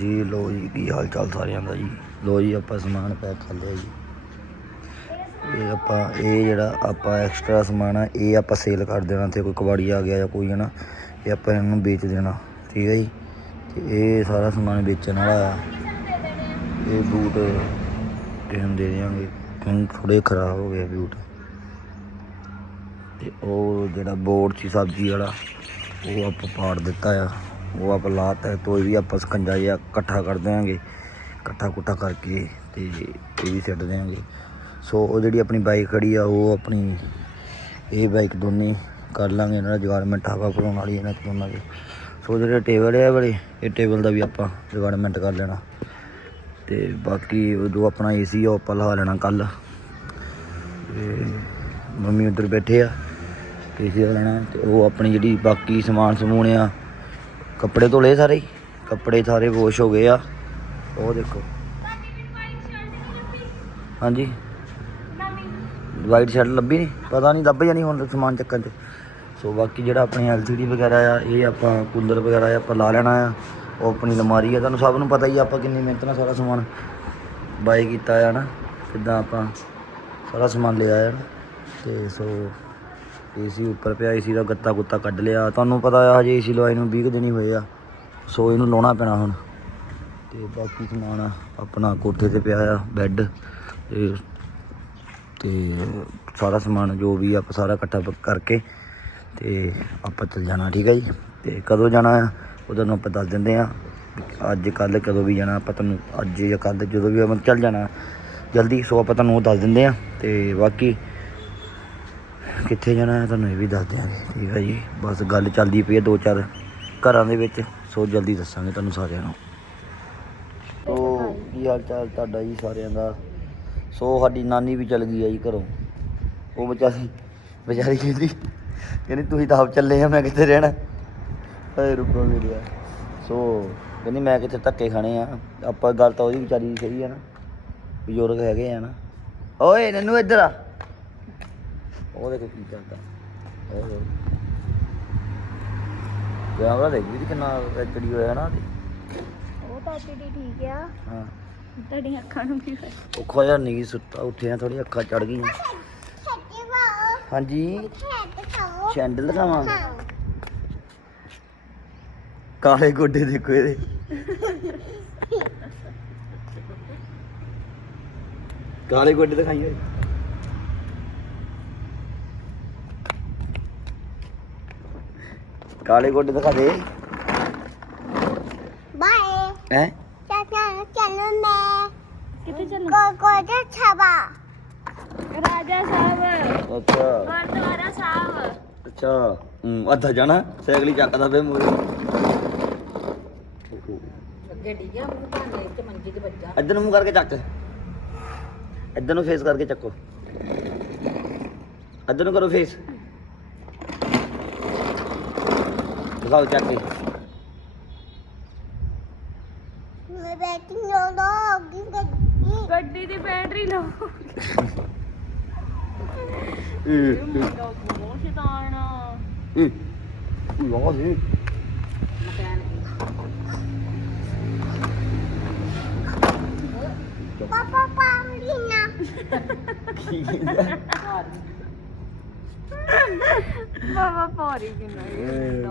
ਜੀ ਲੋ ਜੀ, ਕੀ ਹਾਲ ਚਾਲ ਸਾਰਿਆਂ ਦਾ ਜੀ। ਲੋ ਜੀ, ਆਪਾਂ ਸਮਾਨ ਪੈਕ ਕਰ ਲਿਆ ਜੀ। ਇਹ ਆਪਾਂ, ਇਹ ਜਿਹੜਾ ਆਪਾਂ ਐਕਸਟਰਾ ਸਮਾਨ ਆ, ਇਹ ਆਪਾਂ ਸੇਲ ਕਰ ਦੇਣਾ ਤੇ ਕੋਈ ਕਬਾੜੀ ਆ ਗਿਆ ਜਾਂ ਕੋਈ ਹੈ ਨਾ ਇਹ ਆਪਾਂ ਇਹਨੂੰ ਵੇਚ ਦੇਣਾ, ਠੀਕ ਹੈ ਜੀ। ਤੇ ਇਹ ਸਾਰਾ ਸਮਾਨ ਵੇਚਣ ਵਾਲਾ ਆ। ਇਹ ਬੂਟ ਇਹਨੂੰ ਦੇ ਦਿਆਂਗੇ, ਕਿਉਂਕਿ ਥੋੜੇ ਖਰਾਬ ਹੋ ਗਏ ਬੂਟ। ਤੇ ਉਹ ਜਿਹੜਾ ਬੋਰਡ ਸੀ, ਸਬਜ਼ੀ ਵਾਲਾ, ਉਹ ਆਪਾਂ ਪਾੜ ਦਿੱਤਾ ਆ। ਉਹ ਆਪਾਂ ਲਾਤਾ ਤੋਈ ਵੀ ਆਪਾਂ ਸਕੰਜਾ ਜਿਹਾ ਇਕੱਠਾ ਕਰ ਦਿਆਂਗੇ। ਇਕੱਠਾ ਕੁੱਠਾ ਕਰਕੇ ਤੇ ਇਹ ਵੀ ਸਿੱਟ ਦਿਆਂਗੇ। ਸੋ ਉਹ ਜਿਹੜੀ ਆਪਣੀ ਬਾਈਕ ਖੜੀ ਆ, ਉਹ ਆਪਣੀ ਇਹ ਬਾਈਕ ਦੋਨੇ ਕਰ ਲਾਂਗੇ ਇਹਨਾਂ ਦਾ ਜਗਾਰਮੈਂਟ ਹਵਾ ਭਰਾਉਣ ਵਾਲੀ ਇਹਨਾਂ ਚ ਦੋਨਾਂ ਦੇ। ਸੋ ਜਿਹੜੇ ਟੇਬਲ ਆ ਬੜੇ ਇਹ ਟੇਬਲ ਦਾ ਵੀ ਆਪਾਂ ਜਗਾਰਮੈਂਟ ਕਰ ਲੈਣਾ। ਤੇ ਬਾਕੀ ਉਹ ਜੋ ਆਪਣਾ ਏਸੀ ਆ, ਉਹ ਆਪਾਂ ਲਾ ਲੈਣਾ ਕੱਲ ਤੇ ਮੰਮੀ ਉੱਧਰ ਬੈਠੇ ਆ, ਏਸੀ ਦਾ ਲੈਣਾ। ਤੇ ਉਹ ਆਪਣੀ ਜਿਹੜੀ ਬਾਕੀ ਸਮਾਨ ਸਮੂਨ ਆ ਕੱਪੜੇ ਧੋ ਲਏ ਸਾਰੇ ਹੀ। ਕੱਪੜੇ ਸਾਰੇ ਵਾਸ਼ ਹੋ ਗਏ ਆ। ਉਹ ਦੇਖੋ। ਹਾਂਜੀ। ਵਾਈਟ ਸ਼ਰਟ ਲੱਭੀ ਨਹੀਂ ਪਤਾ ਨਹੀਂ ਲੱਭ ਜਾਣੀ ਹੁਣ ਸਮਾਨ ਚੱਕਣ ਚ ਸੋ ਬਾਕੀ ਜਿਹੜਾ ਆਪਣੀ ਐਲਸੀਡੀ ਵਗੈਰਾ ਆ, ਇਹ ਆਪਾਂ ਕੂਲਰ ਵਗੈਰਾ ਆ, ਆਪਾਂ ਲਾ ਲੈਣਾ ਆ। ਉਹ ਆਪਣੀ ਅਲਮਾਰੀ ਆ। ਤੁਹਾਨੂੰ ਸਭ ਨੂੰ ਪਤਾ ਹੀ ਆਪਾਂ ਕਿੰਨੀ ਮਿਹਨਤ ਨਾਲ ਸਾਰਾ ਸਮਾਨ ਬਾਈ ਕੀਤਾ ਆ ਨਾ। ਕਿੱਦਾਂ ਆਪਾਂ ਸਾਰਾ ਸਮਾਨ ਲਿਆ ਆ ਨਾ। ਤੇ ਸੋ ਏਸੀ ਉੱਪਰ ਪਿਆ ਏਸੀ ਦਾ ਗੱਤਾ ਗੁੱਤਾ ਕੱਢ ਲਿਆ। ਤੁਹਾਨੂੰ ਪਤਾ ਆ, ਹਜੇ ਏਸੀ ਲਵਾਈ ਨੂੰ 20 ਕੁ ਦਿਨ ਹੀ ਹੋਏ ਆ। ਸੋ ਇਹਨੂੰ ਲਾਉਣਾ ਪੈਣਾ ਹੁਣ। ਤੇ ਬਾਕੀ ਸਮਾਨ ਆਪਣਾ ਕੋਠੇ ਤੇ ਪਿਆ ਆ ਬੈੱਡ ਤੇ ਤੇ ਸਾਰਾ ਸਮਾਨ ਜੋ ਵੀ ਆਪਾਂ ਸਾਰਾ ਇਕੱਠਾ ਕਰਕੇ ਤੇ ਆਪਾਂ ਚੱਲ ਜਾਣਾ, ਠੀਕ ਹੈ ਜੀ? ਤੇ ਕਦੋਂ ਜਾਣਾ ਆ ਉਹਦਾ ਨੂੰ ਆਪਾਂ ਦੱਸ ਦਿੰਦੇ ਆ। ਅੱਜ ਕੱਲ ਕਦੋਂ ਵੀ ਜਾਣਾ, ਆਪਾਂ ਤੁਹਾਨੂੰ ਅੱਜ ਜਾਂ ਕੱਲ ਜਦੋਂ ਵੀ ਆਪਾਂ ਚੱਲ ਜਾਣਾ, ਜਲਦੀ। ਸੋ ਆਪਾਂ ਤੁਹਾਨੂੰ ਉਹ ਦੱਸ ਦਿੰਦੇ ਆ। ਤੇ ਬਾਕੀ ਕਿੱਥੇ ਜਾਣਾ ਹੈ, ਤੁਹਾਨੂੰ ਇਹ ਵੀ ਦੱਸ ਦਿਆਂਗੇ। ਠੀਕ ਹੈ ਜੀ, ਬਸ ਗੱਲ ਚੱਲਦੀ ਪਈ ਹੈ ਦੋ ਚਾਰ ਘਰਾਂ ਦੇ ਵਿੱਚ, ਸੋ ਜਲਦੀ ਦੱਸਾਂਗੇ ਤੁਹਾਨੂੰ ਸਾਰਿਆਂ ਨੂੰ। ਸੋ, ਕੀ ਹਾਲ ਚਾਲ ਤੁਹਾਡਾ ਜੀ ਸਾਰਿਆਂ ਦਾ? ਸੋ, ਸਾਡੀ ਨਾਨੀ ਵੀ ਚਲ ਗਈ ਆ ਜੀ ਘਰੋਂ। ਉਹ ਵਿਚਾਰੀ ਵਿਚਾਰੀ ਕਹਿੰਦੀ ਕਹਿੰਦੀ ਤੁਸੀਂ ਤਾਂ ਆਪ ਚੱਲੇ ਆ, ਮੈਂ ਕਿੱਥੇ ਰਹਿਣਾ? ਹਾਏ ਰੁਕੋ ਮੇਰਿਆ। ਸੋ, ਕਹਿੰਦੀ ਮੈਂ ਕਿੱਥੇ ਧੱਕੇ ਖਾਣੇ ਆ? ਆਪਾਂ ਗੱਲ ਤਾਂ ਉਹਦੀ ਵਿਚਾਰੀ ਦੀ ਸਹੀ ਆ ਨਾ। ਬਜ਼ੁਰਗ ਹੈਗੇ ਆ ਨਾ। ਓਏ, ਨੰਨੂ ਇੱਧਰ ਆ। ਉਹ ਦੇਖੋ ਕੀ ਕਰਦਾ। ਉਹ। ਕੈਮਰਾ ਦੇਖ ਵੀ ਕਿੰਨਾ ਐਚਡੀ ਹੋਇਆ ਨਾ। ਉਹ ਤਾਂ ਤੇਰੀ ਠੀਕ ਆ। ਹਾਂ। ਤੁਹਾਡੀਆਂ ਅੱਖਾਂ ਨੂੰ ਕੀ ਹੋਇਆ? ਉਹ ਖੋਇਆ ਨਹੀਂ ਸੁੱਤਾ ਉੱਠਿਆ ਥੋੜੀ ਅੱਖਾਂ ਚੜ ਗਈਆਂ। ਹਾਂਜੀ। ਸੈਂਡਲ ਦਿਖਾਵਾਂ? ਕਾਲੇ ਗੋਡੇ ਦੇਖੋ ਇਹਦੇ। ਕਾਲੇ ਗੋਡੇ ਦਿਖਾਈ ਕਾਲੇ ਗੋਡੇ ਦਿਖਾ ਦੇ। ਬਾਏ। ਹੈ? ਚਾਚਾ ਚੱਲੋ ਮੈਂ। ਕਿੱਥੇ ਚੱਲੋ? ਕੋ ਕੋ ਦੇ ਛਾਬਾ ਰਾਜਾ ਸਾਹਿਬ। ਅੱਛਾ। ਗੁਰਦੁਆਰਾ ਸਾਹਿਬ। ਅੱਛਾ। ਹੂੰ ਅੱਧਾ ਜਾਣਾ। ਸਾਈਕਲ ਹੀ ਚੱਕਦਾ ਫੇ ਮੂਰੇ ਗੱਡੀ ਗਿਆ ਉਹ ਭਾਂਡੇ ਚ ਮੰਜੀ ਤੇ ਵੱਜਾ। ਇੱਧਰ ਨੂੰ ਮੂੰਹ ਕਰਕੇ ਚੱਕ। ਇੱਧਰ ਨੂੰ ਫੇਸ ਕਰਕੇ ਚੱਕੋ। ਇੱਧਰ ਨੂੰ ਕਰੋ ਫੇਸ ਦਿਖਾਓ ਚੱਕ ਕੇ। ਮੈਂ ਬੈਠੀ no no ਗੱਡੀ। ਗੱਡੀ ਦੀ ਬੈਟਰੀ ਲੋ। ਬਹੁਤ ਸ਼ੈਤਾਨਾ ਲਾ ਦੇ ਪਾਪਾ ਪਾਉਂਦੀ ਨਾ। ਬਾਬਾ ਪੌਰੀ ਕਿੰਨਾ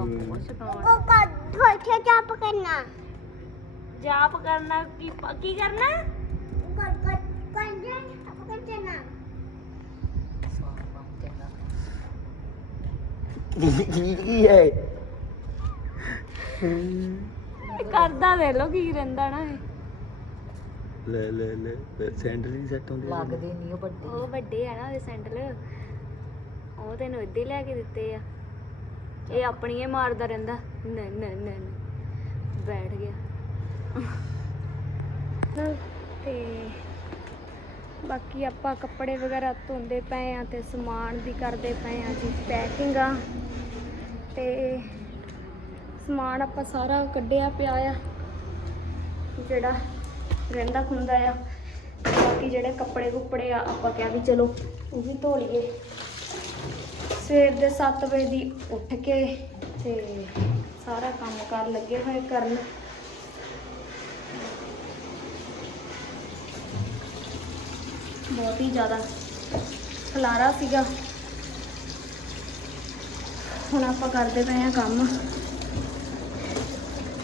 ਬਹੁਤ ਸ਼ੈਤਾਨਾ ਕੋ ਕੋ ਥੋੜਾ ਜਾਪ ਕਰਨਾ ਜਾਪ ਕਰਨਾ ਕੀ ਕੀ ਕਰਨਾ ਕਰ ਕਰ ਕੰਜਨ ਕੰਜਨਾ ਕੀ ਕੀ ਹੈ ਕਰਦਾ ਦੇ ਲੋ ਕੀ ਰਹਿੰਦਾ ਨਾ ਇਹ ਲੈ ਲੈ ਲੈ ਸੈਂਡਲ ਹੀ ਸੈੱਟ ਹੁੰਦੇ ਲੱਗਦੇ ਨਹੀਂ ਉਹ ਵੱਡੇ। ਉਹ ਵੱਡੇ ਆ ਨਾ ਉਹਦੇ ਸੈਂਡਲ। ਉਹ ਤੈਨੂੰ ਇੱਦਾਂ ਹੀ ਲੈ ਕੇ ਦਿੱਤੇ ਆ। ਇਹ ਆਪਣੀ ਹੀ ਮਾਰਦਾ ਰਹਿੰਦਾ। ਨਾ, ਨ ਨ ਨ। ਬੈਠ ਗਿਆ। ਤੇ ਬਾਕੀ ਆਪਾਂ ਕੱਪੜੇ ਵਗੈਰਾ ਧੋਂਦੇ ਪਏ ਆ ਤੇ ਸਮਾਨ ਦੀ ਕਰਦੇ ਪਏ ਆ ਜੀ, ਪੈਕਿੰਗ ਆ। ਤੇ ਸਮਾਨ ਆਪਾਂ ਸਾਰਾ ਕੱਢਿਆ ਪਿਆ ਆ। ਜਿਹੜਾ ਰਹਿੰਦਾ ਖੁੰਦਾ ਆ। ਬਾਕੀ ਜਿਹੜੇ ਕੱਪੜੇ ਕੁੱਪੜੇ ਆ, ਆਪਾਂ ਕਿਹਾ ਵੀ ਚਲੋ ਉਹ ਵੀ ਧੋ ਲਈਏ। ਸਵੇਰ ਦੇ 7 ਵਜੇ ਦੀ ਉੱਠ ਕੇ ਤੇ ਸਾਰਾ ਕੰਮ ਕਰ ਲੱਗੇ ਹੋਏ ਕਰਨ। ਬਹੁਤ ਹੀ ਜ਼ਿਆਦਾ ਖਲਾਰਾ ਸੀਗਾ। ਹੁਣ ਆਪਾਂ ਕਰਦੇ ਪਏ ਆ ਕੰਮ।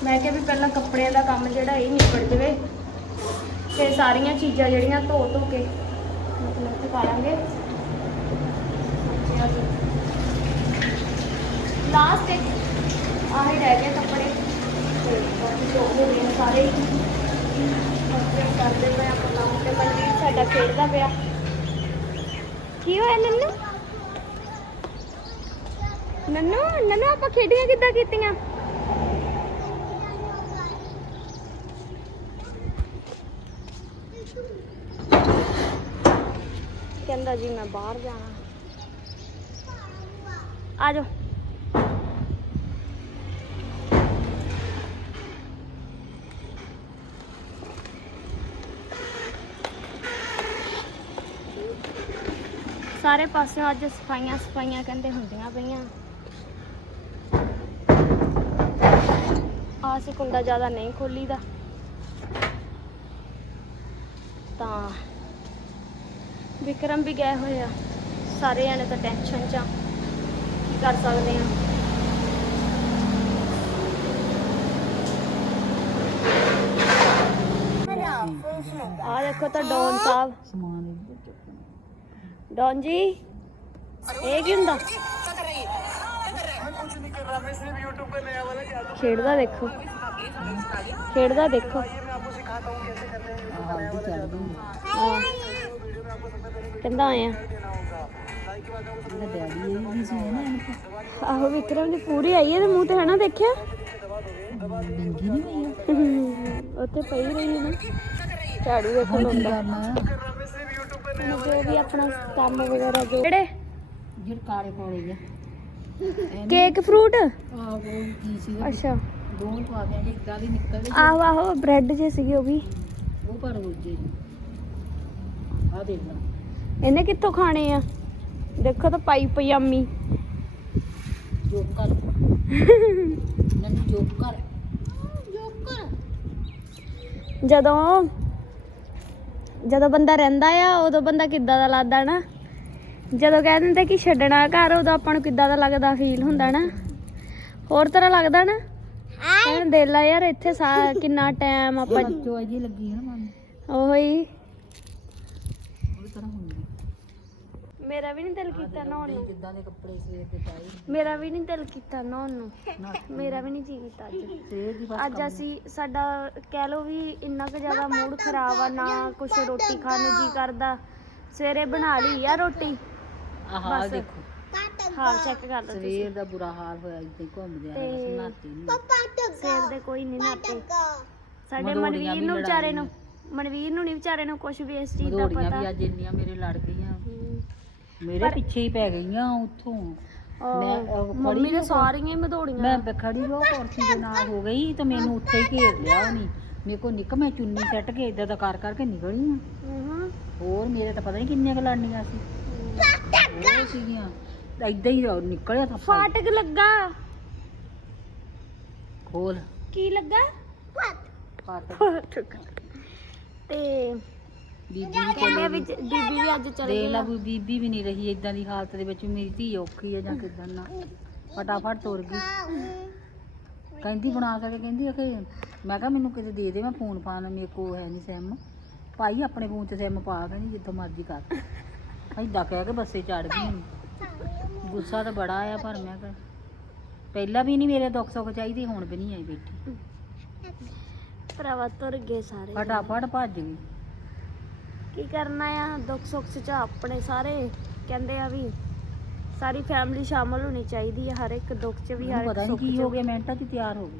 ਮੈਂ ਕਿਹਾ ਵੀ ਪਹਿਲਾਂ ਕੱਪੜਿਆਂ ਦਾ ਕੰਮ ਜਿਹੜਾ ਇਹ ਨਿਬੜ ਜਵੇ। ਤੇ ਸਾਰੀਆਂ ਚੀਜ਼ਾਂ ਜਿਹੜੀਆਂ ਧੋ ਧੋ ਕੇ ਮਤਲਬ ਸੁਕਾ ਲਾਂਗੇ। ਲਾਸਟ ਇੱਕ ਆਹੀ ਰਹਿ ਗਏ ਕੱਪੜੇ। ਤੇ ਬਾਕੀ ਧੋ ਹੋ ਗਏ ਨੇ ਸਾਰੇ ਕਰਦੇ ਪਏ ਆਪਾਂ ਕੰਮ ਤੇ ਮਨਜੀਤ ਸਾਡਾ ਖੇਡਦਾ ਪਿਆ। ਕੀ ਹੋਇਆ ਨੰਨੂ? ਨੰਨੂ ਨੰਨੂ, ਆਪਾਂ ਖੇਡੀਆਂ ਕਿੱਦਾਂ ਕੀਤੀਆਂ? ਕਹਿੰਦਾ ਜੀ ਮੈਂ ਬਾਹਰ ਜਾਣਾ। ਆ ਜਾਓ। ਸਾਰੇ ਪਾਸਿਓਂ ਅੱਜ ਸਫਾਈਆਂ ਸਫਾਈਆਂ ਕਹਿੰਦੇ ਹੁੰਦੀਆਂ ਪਈਆਂ। ਆਹ ਅਸੀਂ ਕੁੰਡਾ ਜ਼ਿਆਦਾ ਨਹੀਂ ਖੋਲੀਦਾ। ਤਾਂ ਵਿਕਰਮ ਵੀ ਗਏ ਹੋਏ ਆ। ਸਾਰੇ ਜਾਣੇ ਤਾਂ ਟੈਨਸ਼ਨ 'ਚ ਆ। ਕੀ ਕਰ ਸਕਦੇ ਆ? ਆ ਦੇਖੋ ਤਾਂ ਡੌਨ ਸਾਹਿਬ। ਸਮਾਨ ਡੌਨ ਜੀ ਇਹ ਕੀ ਹੁੰਦਾ? ਖੇਡਦਾ ਦੇਖੋ। ਖੇਡਦਾ ਦੇਖੋ। ਹਾਂ। ਕਹਿੰਦਾ ਆਇਆ। ਆਹੋ ਵਿਕਰਮ ਦੀ ਪੂਰੀ ਆਈ ਮੂੰਹ ਤੇ ਹਨਾ ਦੇਖਿਆ? ਨੰਗੀ ਨਹੀਂ ਪਈ ਉੱਥੇ ਪਈ ਰਹੀ ਹੈ ਨਾ। ਝਾੜੂ ਵੇਖੋ ਹੁਣ ਕੀ ਲਾਉਂਦਾ ਕਰਨਾ ਆ ਹੁਣ ਜੋ ਵੀ ਆਪਣਾ ਕੰਮ ਵਗੈਰਾ ਜੋ ਜਿਹੜੇ ਜਿਹੜੇ ਕਾਲੇ ਕੋਲੇ ਆ। Cake fruit? ਆਹ ਕੀ ਸੀ ਅੱਛਾ। ਦੋਨ ਪਾ ਦਿਆਂਗੇ ਇਦਾਂ ਦੀ ਨਿਕਲਦੇ ਆਹੋ ਆਹੋ ਬ੍ਰੈਡ ਜੇ ਸੀਗੇ ਉਹ ਵੀ। ਉਹ ਪਰ ਹੋ ਜੇ ਆ ਦੇਖ ਲਾ। ਇਹਨੇ ਕਿੱਥੋਂ ਖਾਣੇ ਆ? ਦੇਖੋ ਤਾਂ ਪਾਈ ਪਜਾਮੀ। ਜੋਕਰ। ਨੰਨੀ ਜੋਕਰ। ਜਦੋਂ ਜਦੋਂ ਬੰਦਾ ਰਹਿੰਦਾ ਆ ਉਦੋਂ ਬੰਦਾ ਕਿੱਦਾਂ ਦਾ ਲੱਗਦਾ ਨਾ? ਜਦੋਂ ਕਹਿ ਦਿੰਦੇ ਕਿ ਛੱਡਣਾ ਘਰ ਉਦੋਂ ਆਪਾਂ ਨੂੰ ਕਿੱਦਾਂ ਦਾ ਲੱਗਦਾ ਫੀਲ ਹੁੰਦਾ ਨਾ? ਹੋਰ ਤਰ੍ਹਾਂ ਲੱਗਦਾ ਨਾ? ਕਹਿਣ ਦੇ ਲਾ ਯਾਰ ਇੱਥੇ ਸਾ ਕਿੰਨਾ ਟਾਈਮ ਆਪਾਂ ਜੋ ਜੀ ਲੱਗੀ ਹੈ ਨਾ ਮਨ ਉਹੀ ਉਹ ਤਰ੍ਹਾਂ ਹੁੰਦੀ ਮੇਰਾ ਵੀ ਨਹੀਂ ਦਿਲ ਕੀਤਾ ਨਹਾਉਣ ਨੂੰ। ਜਿੱਦਾਂ ਦੇ ਕੱਪੜੇ ਸਵੇਰ ਦੇ ਪਾਏ। ਮੇਰਾ ਵੀ ਨਹੀਂ ਦਿਲ ਕੀਤਾ ਨਹਾਉਣ ਨੂੰ। ਨਾ ਮੇਰਾ ਵੀ ਨਹੀਂ ਜੀ ਕੀਤਾ ਅੱਜ। ਸਵੇਰ ਦੀ ਬਸ ਅੱਜ ਅਸੀਂ ਸਾਡਾ ਕਹਿ ਲਓ ਵੀ ਇੰਨਾ ਕੁ ਜ਼ਿਆਦਾ ਮੂਡ ਖਰਾਬ ਆ ਨਾ ਕੁਛ ਰੋਟੀ ਖਾਣ ਨੂੰ ਜੀ ਕਰਦਾ। ਸਵੇਰੇ ਬਣਾ ਲਈ ਆ ਰੋਟੀ। ਆਹ ਬਸ। ਦੇਖੋ। ਹਾਲ ਚੈੱਕ ਕਰ ਲਓ ਤੁਸੀਂ। ਸਵੇਰ ਦਾ ਬੁਰਾ ਹਾਲ ਹੋਇਆ ਇਦਾਂ ਹੀ ਘੁੰਮਦੇ ਆ ਤੇ- ਬਸ ਨਾਤੀ ਨਹੀਂ ਸਵੇਰ ਦੇ ਕੋਈ ਨਹੀਂ ਨਾਤੇ। ਸਾਡੇ ਮਨਵੀਰ ਵੀ ਨੂੰ ਵਿਚਾਰੇ ਲੜਾਈਆਂ। ਨੂੰ ਮਨਵੀਰ ਨੂੰ ਨਹੀਂ ਵਿਚਾਰੇ ਨੂੰ ਕੁਝ ਵੀ ਇਸ ਚੀਜ਼ ਦਾ ਮਧੋੜੀਆਂ ਪਤਾ। ਵੀ ਅੱਜ ਇੰਨੀਆਂ ਮੇਰੇ ਲੜ ਗਈਆਂ ਮੇਰੇ ਪਿੱਛੇ ਹੀ ਪੈ ਗਈਆਂ ਉੱਥੋਂ। ਮੈਂ, ਮੰਮੀ ਹੋ- ਸਾਰੀਆਂ ਹੀ ਮਧੋੜੀਆਂ। ਮੈਂ ਬ- ਖੜੀ ਉਹ ਕੁਰਸੀ ਦੇ ਨਾਲ ਹੋ ਗਈ ਤੇ ਮੈਨੂੰ ਉੱਥੇ ਹੀ ਘੇਰ ਲਿਆ ਉਹਨੇ। ਮੇਰੇ ਕੋ ਨਿੱਕ ਮੈਂ ਚੁੰਨੀ ਸੱਟ ਕੇ ਇਦਾਂ ਦਾ ਕਰ ਕਰਕੇ ਨਿਕਲੀ ਆ ਹੋਰ ਮੇਰੇ ਤਾਂ ਪਤਾ ਨਹੀਂ ਕਿੰਨੀਆਂ ਕੁ ਲੜਨੀਆਂ ਸੀ। ਉਹ ਸੀਗੀਆਂ। ਇਦਾਂ ਹੀ ਉਹ ਨਿਕਲਿਆ ਤਾਂ ਫਾਟਕ ਲੱਗਾ। ਖੋਲ। ਕੀ ਲੱਗਾ? ਫਟ ਫਾਟਕ। ਤੇ ਬੀਬੀ ਵੀ ਕਹਿੰਦੇ ਚਲੀ ਵੀ ਜ- ਬੀਬੀ ਵੀ ਅੱਜ ਚਲ ਦੇਖ ਗਈ ਲਾ ਆ। ਕੋਈ ਬੀਬੀ ਵੀ ਨਹੀਂ ਰਹੀ ਇਦਾਂ ਦੀ ਹਾਲਤ ਦੇ ਵਿੱਚ ਮੇਰੀ ਧੀ ਔਖੀ ਹੈ ਜਾਂ ਕਿਦਾਂ ਨਾ। ਫਟਾਫਟ ਤੁਰ ਗਈ। ਕਹਿੰਦੀ ਬਣਾ ਕੇ ਕਹਿੰਦੀ ਕਿ ਮੈਂ ਕਿਹਾ ਮੈਨੂੰ ਕਿਤੇ ਦੇ ਦੇ ਮੈਂ ਫੋਨ ਪਾਣ ਮੇਰੇ ਕੋਲ ਹੈ ਨਹੀਂ ਸਿਮ ਭਾਈ ਆਪਣੇ ਫੋਨ 'ਚ ਸਿਮ ਪਾ ਕੇ ਨਹੀਂ ਜਿੱਥੋਂ ਮਰਜ਼ੀ ਕਰ। ਏਦਾਂ ਕਹਿ ਕੇ ਬੱਸੇ ਚੜ ਗਈ ਗੁੱਸਾ ਤਾਂ ਬੜਾ ਆਇਆ ਪਰ ਮੈਂ ਕਿਹਾ ਪਹਿਲਾਂ ਵੀ ਨਹੀਂ ਮੇਰੇ ਦੁੱਖ ਸੁੱਖ ਚਾਹੀਦੀ ਹੁਣ ਵੀ ਨਹੀਂ ਆਈ ਬੈਠੀ। ਭਰਾਵਾ ਤੁਰ ਗਏ ਸਾਰੇ। ਫਟਾਫਟ ਭੱਜ ਗਈ। ਕੀ ਕਰਨਾ ਆ? ਦੁੱਖ ਸੁੱਖ ਚ ਆਪਣੇ ਸਾਰੇ। ਕਹਿੰਦੇ ਆ ਵੀ ਸਾਰੀ ਫੈਮਿਲੀ ਸ਼ਾਮਲ ਹੋਣੀ ਚਾਹੀਦੀ ਆ ਹਰ ਇੱਕ ਦੁੱਖ 'ਚ ਵੀ ਹਰ ਇੱਕ ਪਤਾ ਨਹੀਂ ਸੁੱਖ ਕੀ 'ਚ ਹੋ ਗਿਆ ਮਿੰਟਾਂ 'ਚ ਤਿਆਰ ਹੋ ਗਈ।